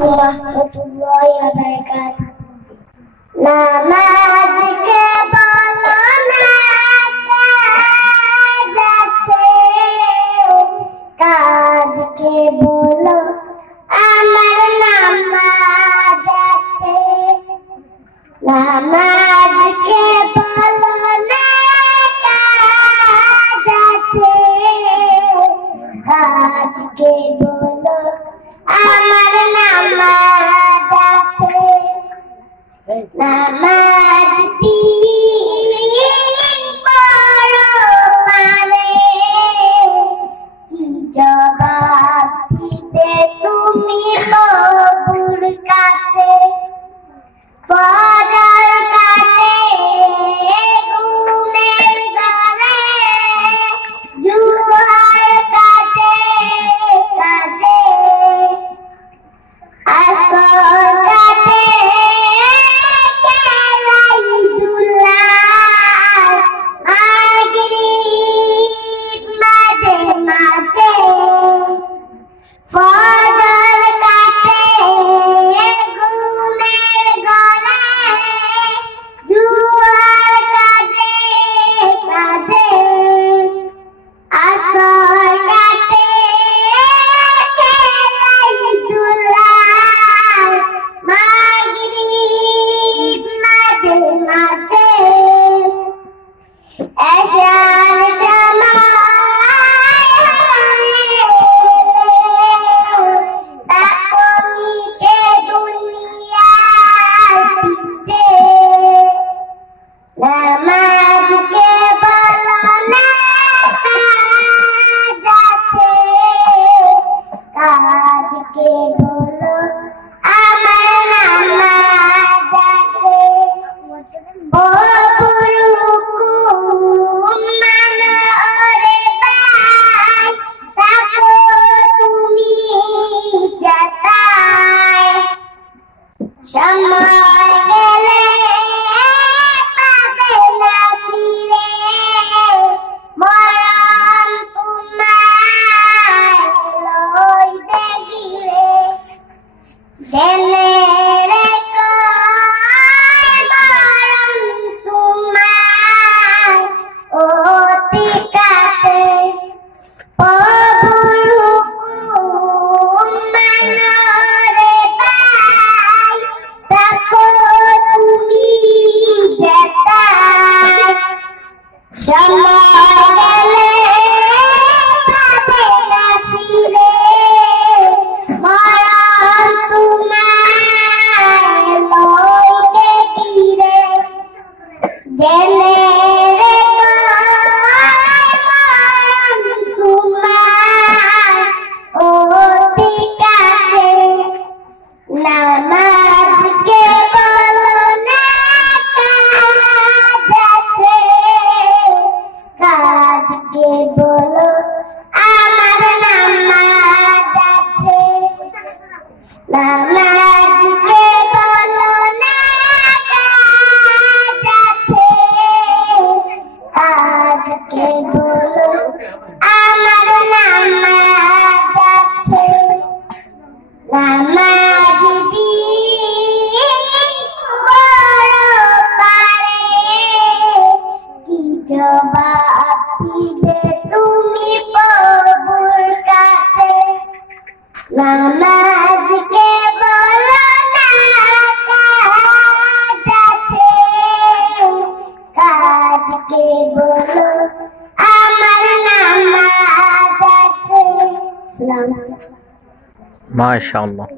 warahmatullahi wabarakatuh. নামাজ কে বলো না কাজ আছে, কাজ কে বলো আমার নামাজ আছে। নামাজ কে বলো না কাজ আছে, কাজ কে বলো আমার নামাজ আছে। নামাজ বড় পারে, কি জবাব দিবে তুমি প্রভুর কাছে। ফজর কাটে ঘুমের ঘরে, জোহর কাটে কাজে, আসর কাটে খেলাই ধুলায়, মাগরিব মাঝে মাঝে। ফজর কাটে ঘুমের ঘরে, জোহর কাটে কাজে, আসর কাটে খেলাই ধুলায়, মাগরিব মাঝে মাঝে। এশার সময় তাকো নিচে দুনিয়ার পিছে। নামাজ কে বলো না কাজ আছে, কাজ কে বলো আমার নামাজ আছে। ও হুকুম মানো রে ভাই, তাকো তুমি যাতায়। সময় গেলে পাবে না ফিরে, মরণ তোমায় লইবে ঘিরে। জেনে রেখো মরণ তোমায় অতি কাছে। প্রভুর হুকুম মানো রে ভাই, তাকো তুমি যেতায়। সময় গেলে পাবে না ফিরে, মরণ তোমায় লইবে ঘিরে। জেনে রেখো মরণ তোমায় অতি কাছে। নামাজ কে বলো না কাজ আছে, কাজ কে বলো আমার নামাজ আছে। নামাজ কে বলো না কাজ আছে, কাজ কে বলো আমার নামাজ আছে। নামাজ বড় পারে, কি জবাব দিবে তুমি প্রভুর কাছে। নামাজ কে বলো না কাজ আছে, কাজ কে বলো আমার নামাজ আছে। মাশাআল্লাহ।